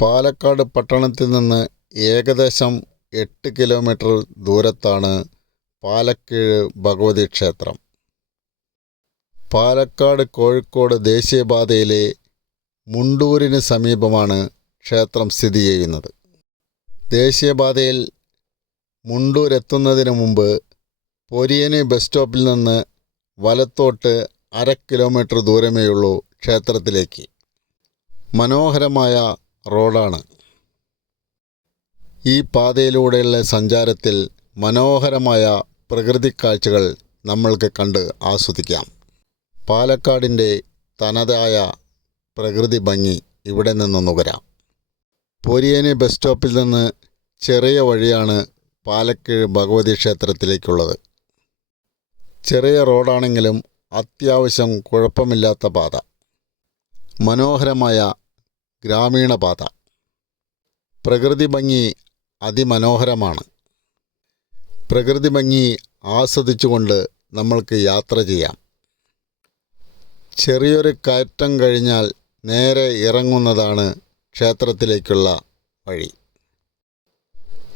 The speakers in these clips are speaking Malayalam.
പാലക്കാട് പട്ടണത്തിൽ നിന്ന് ഏകദേശം 8 കിലോമീറ്റർ ദൂരത്താണ് പാലക്കീഴ് ഭഗവതി ക്ഷേത്രം. പാലക്കാട് കോഴിക്കോട് ദേശീയപാതയിലെ മുണ്ടൂരിന് സമീപമാണ് ക്ഷേത്രം സ്ഥിതി ചെയ്യുന്നത്. ദേശീയപാതയിൽ മുണ്ടൂരെത്തുന്നതിന് മുമ്പ് പൊരിയനി ബസ് സ്റ്റോപ്പിൽ നിന്ന് വലത്തോട്ട് 1/2 കിലോമീറ്റർ ദൂരമേയുള്ളൂ ക്ഷേത്രത്തിലേക്ക്. മനോഹരമായ റോഡാണ്. ഈ പാതയിലൂടെയുള്ള സഞ്ചാരത്തിൽ മനോഹരമായ പ്രകൃതി കാഴ്ചകൾ നമ്മൾക്ക് കണ്ട് ആസ്വദിക്കാം. പാലക്കാടിൻ്റെ തനതായ പ്രകൃതി ഭംഗി ഇവിടെ നിന്ന് നുകരാം. പൊരിയനി ബസ് സ്റ്റോപ്പിൽ നിന്ന് ചെറിയ വഴിയാണ് പാലക്കീഴ് ഭഗവതി ക്ഷേത്രത്തിലേക്കുള്ളത്. ചെറിയ റോഡാണെങ്കിലും അത്യാവശ്യം കുഴപ്പമില്ലാത്ത പാത. മനോഹരമായ ഗ്രാമീണ പാത. പ്രകൃതി ഭംഗി അതിമനോഹരമാണ്. പ്രകൃതി ഭംഗി ആസ്വദിച്ചുകൊണ്ട് നമ്മൾക്ക് യാത്ര ചെയ്യാം. ചെറിയൊരു കയറ്റം കഴിഞ്ഞാൽ നേരെ ഇറങ്ങുന്നതാണ് ക്ഷേത്രത്തിലേക്കുള്ള വഴി.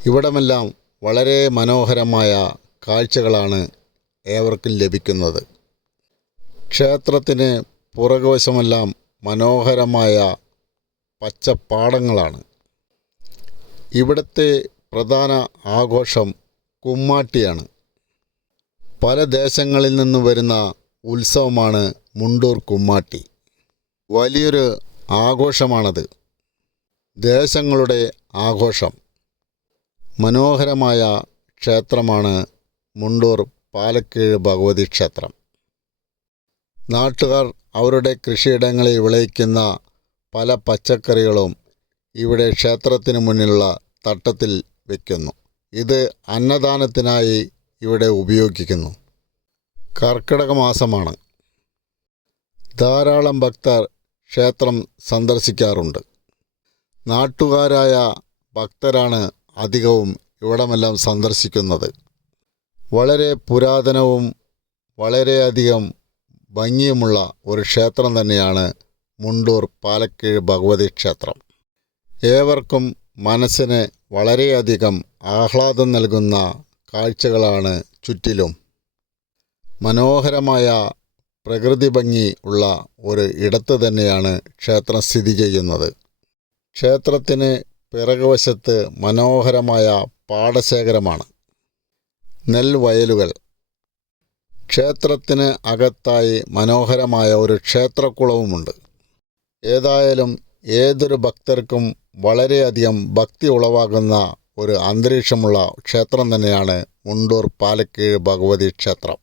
ഇവിടമെല്ലാം വളരെ മനോഹരമായ കാഴ്ചകളാണ് ഏവർക്കും ലഭിക്കുന്നത്. ക്ഷേത്രത്തിന് പുറകുവശമെല്ലാം മനോഹരമായ പച്ചപ്പാടങ്ങളാണ്. ഇവിടുത്തെ പ്രധാന ആഘോഷം കുമ്മാട്ടിയാണ്. പല ദേശങ്ങളിൽ നിന്ന് വരുന്ന ഉത്സവമാണ് മുണ്ടൂർ കുമ്മാട്ടി. വലിയൊരു ആഘോഷമാണത്. ദേശങ്ങളുടെ ആഘോഷം. മനോഹരമായ ക്ഷേത്രമാണ് മുണ്ടൂർ പാലക്കീഴ് ഭഗവതി ക്ഷേത്രം. നാട്ടുകാർ അവരുടെ കൃഷിയിടങ്ങളിൽ വിളയിക്കുന്ന പല പച്ചക്കറികളും ഇവിടെ ക്ഷേത്രത്തിന് മുന്നിലുള്ള തട്ടത്തിൽ വയ്ക്കുന്നു. ഇത് അന്നദാനത്തിനായി ഇവിടെ ഉപയോഗിക്കുന്നു. കർക്കിടക മാസമാണ്. ധാരാളം ഭക്തർ ക്ഷേത്രം സന്ദർശിക്കാറുണ്ട്. നാട്ടുകാരായ ഭക്തരാണ് അധികവും ഇവിടമെല്ലാം സന്ദർശിക്കുന്നത്. വളരെ പുരാതനവും വളരെയധികം ഭംഗിയുമുള്ള ഒരു ക്ഷേത്രം തന്നെയാണ് മുണ്ടൂർ പാലക്കീഴ് ഭഗവതി ക്ഷേത്രം. ഏവർക്കും മനസ്സിന് വളരെയധികം ആഹ്ലാദം നൽകുന്ന കാഴ്ചകളാണ് ചുറ്റിലും. മനോഹരമായ പ്രകൃതി ഭംഗി ഉള്ള ഒരു ഇടത്ത് തന്നെയാണ് ക്ഷേത്രം സ്ഥിതി ചെയ്യുന്നത്. ക്ഷേത്രത്തിന് പിറകുവശത്ത് മനോഹരമായ പാടശേഖരമാണ്. നെൽവയലുകൾ. ക്ഷേത്രത്തിന് അകത്തായി മനോഹരമായ ഒരു ക്ഷേത്രക്കുളവുമുണ്ട്. ഏതായാലും ഏതൊരു ഭക്തർക്കും വളരെയധികം ഭക്തി ഉളവാകുന്ന ഒരു അന്തരീക്ഷമുള്ള ക്ഷേത്രം തന്നെയാണ് മുണ്ടൂർ പാലക്കീഴ് ഭഗവതി ക്ഷേത്രം.